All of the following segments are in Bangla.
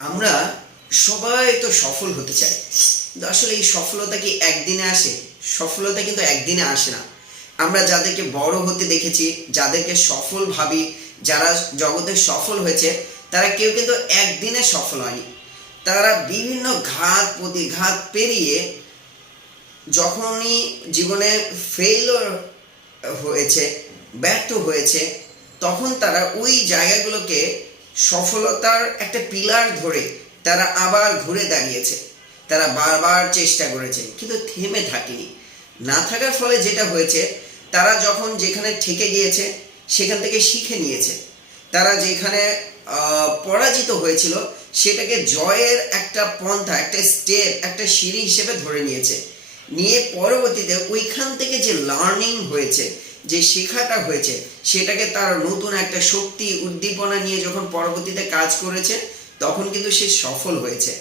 আমরা সবাই তো সফল হতে চাই, কিন্তু আসলে এই সফলতা কি একদিনে আসে? সফলতা কিন্তু একদিনে আসে না। আমরা যাদেরকে বড় হতে দেখেছি, যাদেরকে সফল ভাবি, যারা জগতে সফল হয়েছে, তারা কেউ কিন্তু একদিনে সফল হয়নি। তারা বিভিন্ন ঘাত প্রতিঘাত পেরিয়ে যখনই জীবনে ফেইলিওর হয়েছে, ব্যর্থ হয়েছে, তখন তারা ওই জায়গাগুলোকে সফলতার একটা পিলার ধরে তারা আবার ঘুরে দাঁড়িয়েছে। তারা বারবার চেষ্টা করেছে, কিন্তু থেমে থাকেনি। না থাকার ফলে যেটা হয়েছে, তারা যখন যেখানে ঠেকে গিয়েছে সেখান থেকে শিখে নিয়েছে। তারা যেখানে পরাজিত হয়েছিল সেটাকে জয়ের একটা পন্থা, একটা স্টেপ, একটা সিঁড়ি হিসেবে ধরে নিয়েছে। নিয়ে পরবর্তীতে ওইখান থেকে যে লার্নিং হয়েছে, যে শেখাটা হয়েছে, সেটাকে তার নতুন একটা শক্তি উদ্দীপনা নিয়ে যখন পরবর্তীতে কাজ করেছে, তখন কিন্তু সে সফল হয়েছে।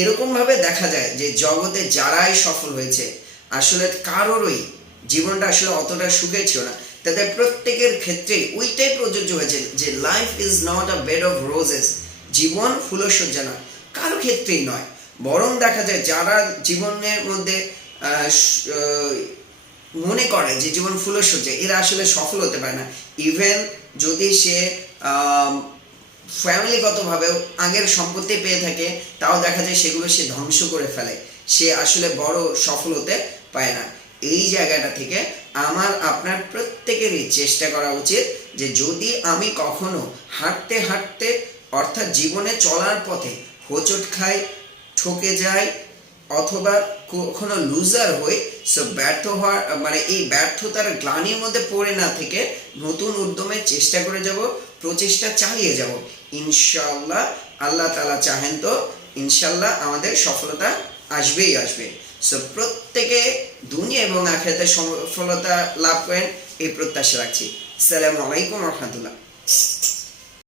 এরকমভাবে দেখা যায় যে জগতে যারাই সফল হয়েছে, আসলে কারোরই জীবনটা আসলে অতটা সুখের ছিল না। তাদের প্রত্যেকের ক্ষেত্রেই ওইটাই প্রযোজ্য হয়েছে যে life is not a bed of roses. জীবন ফুলশয্যা নয়, কারো ক্ষেত্রেই নয়। বরং দেখা যায় যারা জীবনের মধ্যে মনে করে যে জীবন ফুলশয্যা, এরা আসলে সফল হতে পারে না। ইভেন যদি সে ফ্যামিলিগতভাবেও আগের সম্পত্তি পেয়ে থাকে, তাও দেখা যায় সেগুলো সে ধ্বংস করে ফেলে। সে আসলে বড় সফল হতে পায় না। এই জায়গাটা থেকে আমার আপনার প্রত্যেকেরই চেষ্টা করা উচিত যে যদি আমি কখনো হাঁটতে হাঁটতে, অর্থাৎ জীবনে চলার পথে হোঁচট খাই, ঠকে যাই, অথবা কখনো লুজার হই, সো ব্যর্থ হওয়ার মানে এই ব্যর্থতার গ্লানির মধ্যে পড়ে না থেকে নতুন উদ্যমে চেষ্টা করে যাব, প্রচেষ্টা চালিয়ে যাব। ইনশাআল্লাহ আল্লাহ তাআলা চাহেন তো ইনশাআল্লাহ আমাদের সফলতা আসবেই আসবে। সো প্রত্যেকে দুনিয়া এবং আখিরাতে সফলতা লাভ করেন, এই প্রত্যাশা রাখছি। আসসালামু আলাইকুম ওয়া রাহমাতুল্লাহ।